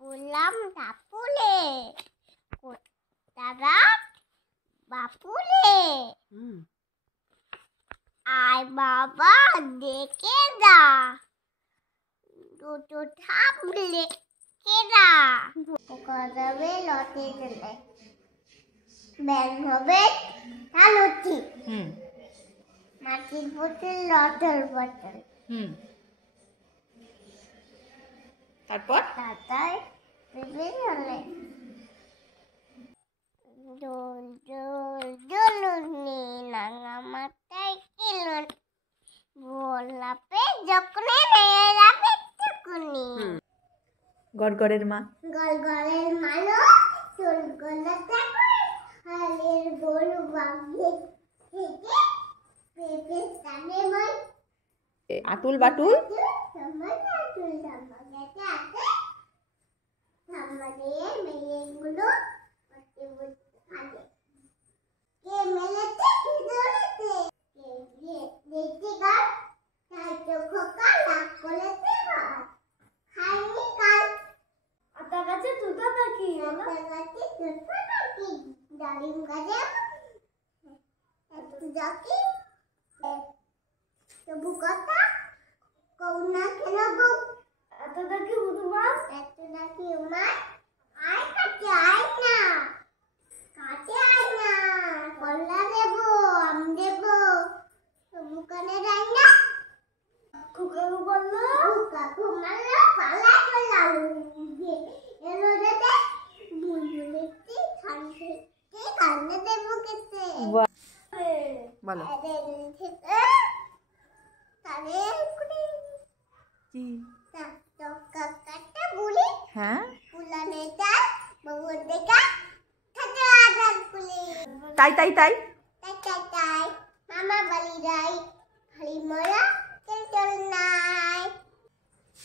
পুলাম বাপুলে কোটারা বাপুলে আয় বাবা দেখে যা দুটো থামলে কেরা পোকা যাবে লতে গেলে ব্যাং হবে তালতি মাটির বোতল লটল বোতল তারপর তাতাই বেবি হলে দোল দোল দোলনি নাঙা মাথায় কিলন গোলাপে যখনে নেয়ে যাবে তখনই গড়গড়ের মা গলগলের মালো চুল গলাতে হালের গরু বাগিয়ে থেকে পেপে স্থানে মই আতুল বাটুল সম্মানে চুল সম্মানেতে আছে সম্মানে মেয়েগুলো পড়তে বসতে থাকে কে মেলেতে কি দৌড়েতে কে দেখতে গান তাই তো খোকা লাগ করেতে ভাত খাইনি কাল আতা গাছে তুতা পাখি আতা গাছে তুতা পাখি ডালিম গাছে এত জাকি তবু কথা কৌনা কেন বউ এত নাকি উমার আয় কাছে আয় না কল্লা দেবো আম দেবো তবু কানে যাই না খুকাকু বললো খুকা ঘুমালো পালা করলাম এলো দেবে বুলবুলিটি কান্না দেবো কেতে বলো তারে কুড়ি কি কাটা বুলি হ্যাঁ পুলানে তার বউর দেখা থাকে আদার পুলি তাই তাই তাই তাই মামা বালি যাই খালি মোরা চল নাই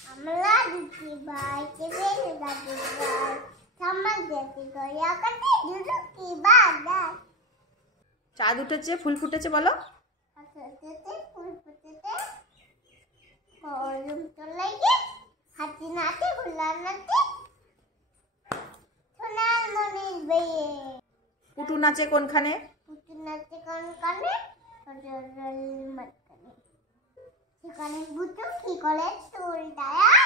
আমরা দুটি ভাই চেবে দাদু ভাই সামাল যেতে গয়া কাটে দুটো কি বাদা চাঁদ উঠেছে ফুল ফুটেছে বলো আসতে ফুল ফুটেতে কলম চলাইয়ে হাতি নাতে গুলা নাতে সোনার মনির বেয়ে পুটু নাচে কোনখানে পুটু নাচে কোন কানে সজল মাঝখানে সেখানে বুটু কি করে তোর দায়া